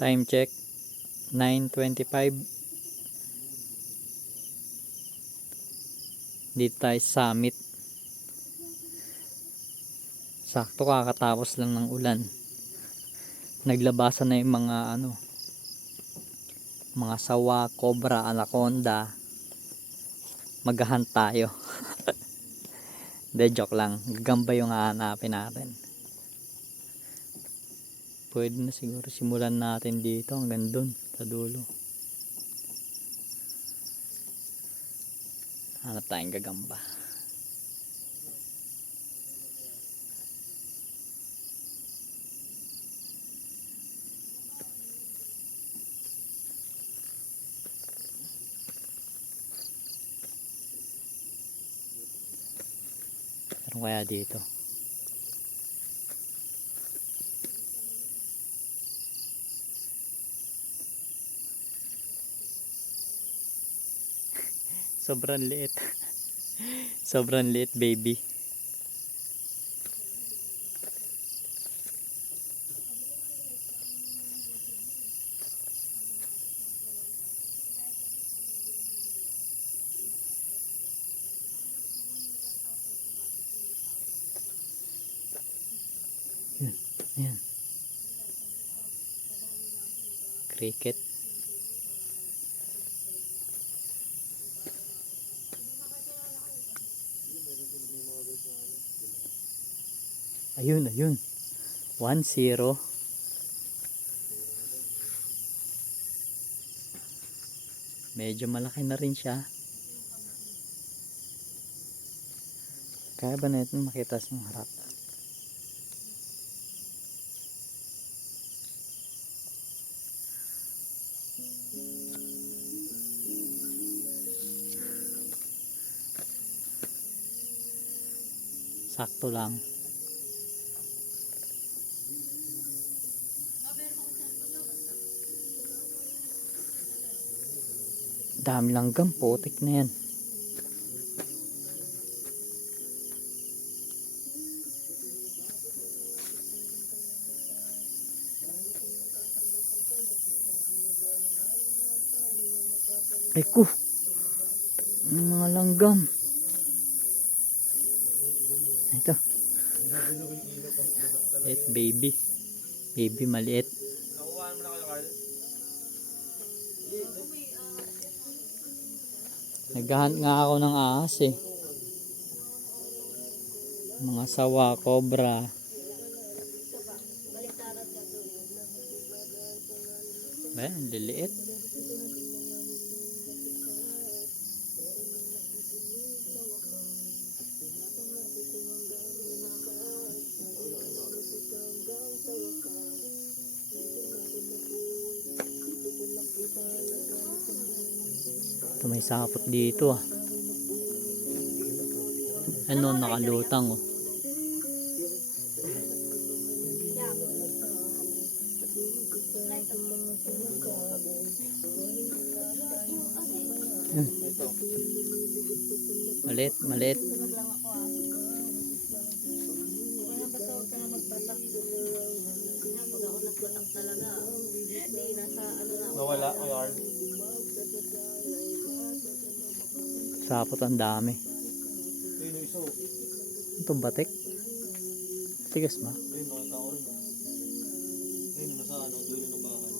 Time check. 9.25 Dito tayo summit. Sakto kakatapos lang ng ulan. Naglabasan na yung mga ano Mga sawa, cobra, anaconda. Maghahan tayo. Hindi, joke lang. Gagamba yung hahanapin natin pwede na siguro simulan natin dito hanggang dun sa dulo hanap tayong gagamba Meron kaya dito? Sobrang liit. Sobrang liit, baby. Cricket. Ayun, ayun. 1-0. Medyo malaki na rin siya. Kaya ba natin makita sa harap? Sakto lang. Dami langgam, putik na yan. Ay ko. Mga langgam. Ito. Liit baby. Baby maliit. Naghahunt nga ako ng ahas eh. Mga sawa, cobra. Ang liliit. Ito may sapot dito ah. Ano nakalutang oh. Sapot ang dami. Ayun, oh. Itong batik. Tigas ba? Ayun. Ayun, nasa ano, dulo ng bakal.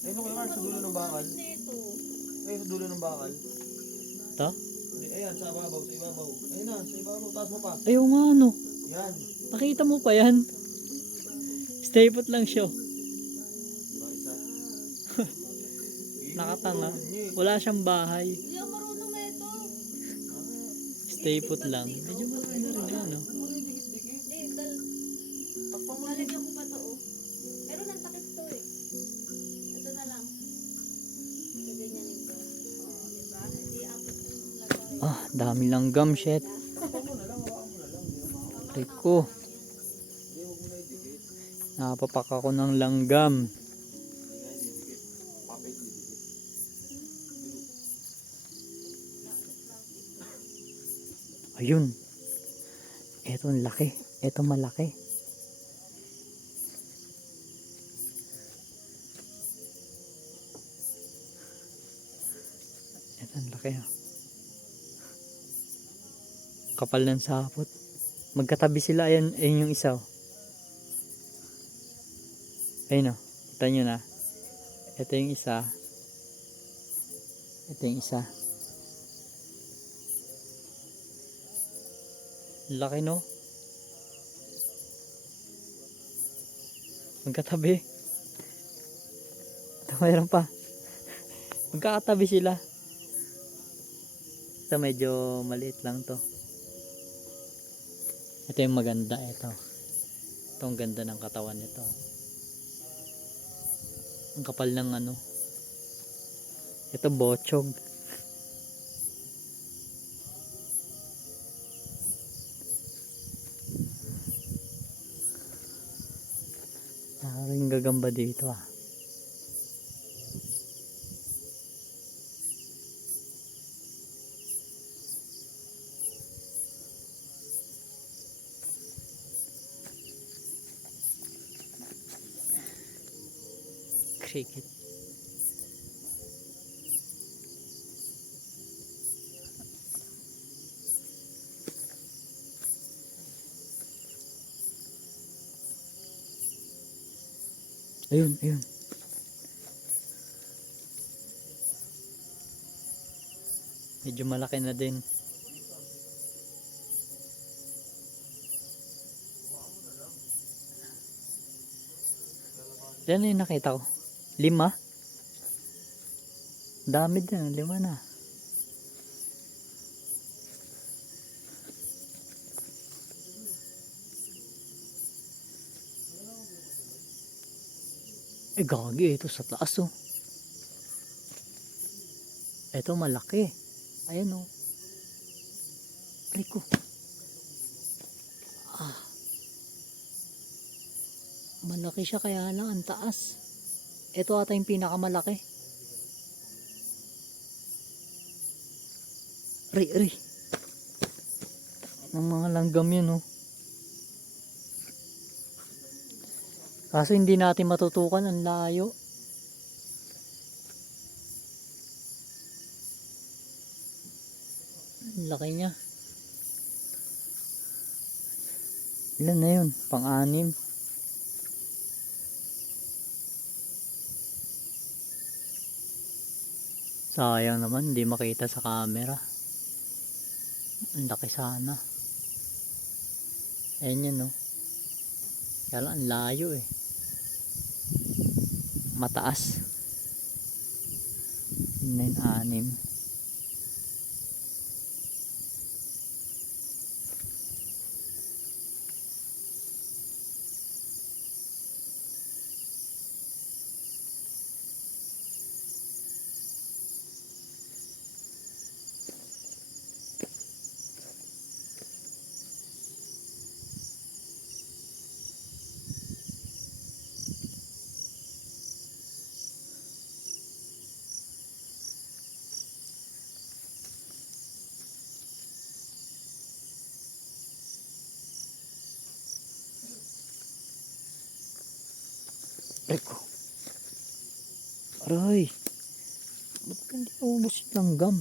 Ayun, ako yarn, sa dulo ng bakal. Ito. Ayun, sa dulo ng bakal. Ito? Ayan, sa ibabaw, sa ibabaw. Ayun na, sa ibabaw, taas mo pa. Ayaw nga ano. Yan. Nakita mo pa yan. Stay put lang siya. Isa? Nakatanga. Wala siyang bahay. Stay put lang. Medyo malaki na rin yan, no? Lalagyan ko pa to oh. Pero nantakip to eh. Ito na lang. Gaganyan ito. Oh, diba? Hindi abot yung lagay. Ah, dami shit. Lang, na makakawala. Riko. Hindi, huwag mo na idikit. Napapak ako ng langgam. ayun. Eto laki. Eto malaki. Eto laki ha kapal ng sapot magkatabi sila. Ayan, ayan yung isa oh. ayun o oh. kita nyo na. Ito yung isa. Ito yung isa. Laki no? Magkatabi. Ito mayroon pa. Magkakatabi sila. Ito medyo maliit lang to. Ito yung maganda. Ito. Ito ganda ng katawan nito. Ang kapal ng ano. Ito bochog. Gagamba dito ah. Cricket. Ayun, ayun. Medyo malaki na din. Yan na yung nakita ko. Lima? Dami din. Lima na. Eh, gagi. Ito sa taas, oh. Ito, malaki. Ayan, oh. Ko. Ah. Malaki siya, kaya lang, ang taas. Ito ata yung pinakamalaki. Aray, aray. Ng mga langgam yun, oh. Kaso hindi natin matutukan ang layo. Laki niya. Ilan na yun? Pang-anim. Sayang naman, hindi makita sa camera. Ang laki sana. Ayan yun, no? Kaya lang, ang layo eh mataas. 9-6 Aray. Ba't hindi naubos yung langgam?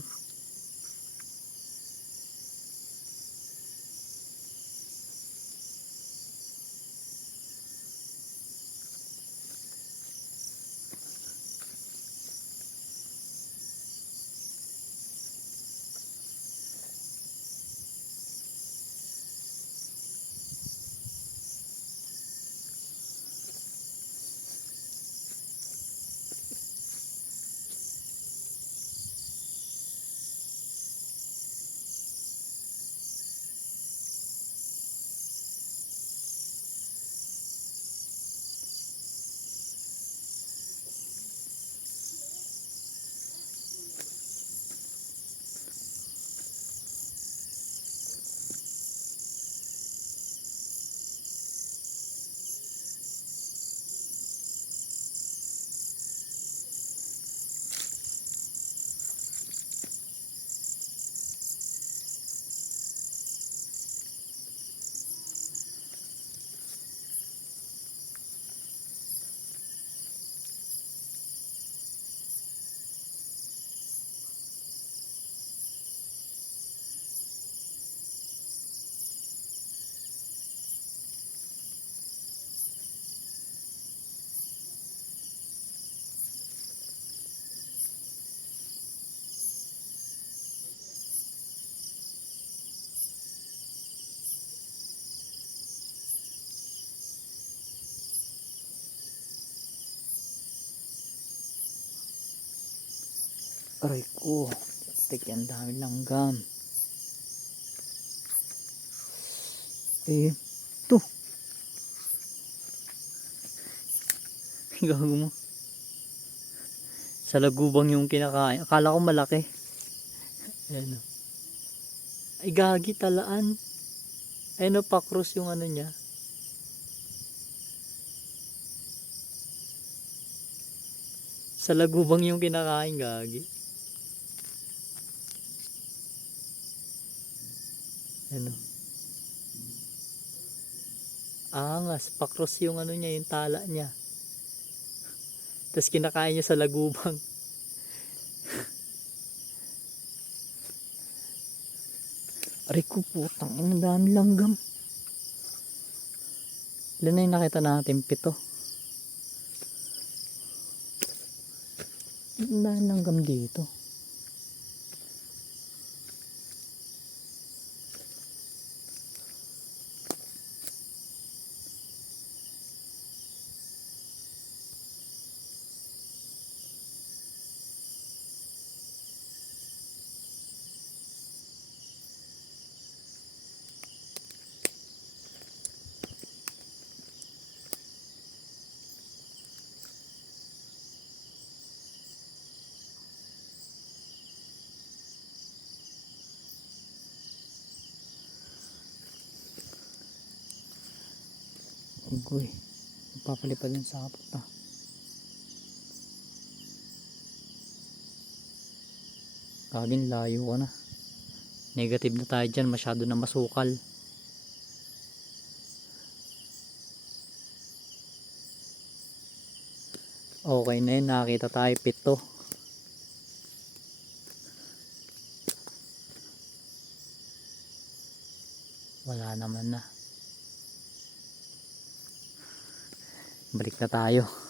Aray ko. Tek, ang dami langgam. Eh, to. Gago mo. Sa lagubang yung kinakain. Akala ko malaki. Ayan o. Ay, gagi talaan. Ayun o, pakros yung ano niya. Sa lagubang yung kinakain, gagi. Ano? Angas, pakros yung ano niya, yung tala niya. Tapos kinakain niya sa lagubang. Aray ko putang, ang dami langgam. Ilan na yung nakita natin? Pito. Ang dami langgam dito. Ugoy. Magpapalipad yung sapot pa. Kagin layo ko na. Negative na tayo dyan. Masyado na masukal. Okay na yun. Nakakita tayo pito. Wala naman na. Balik na tayo.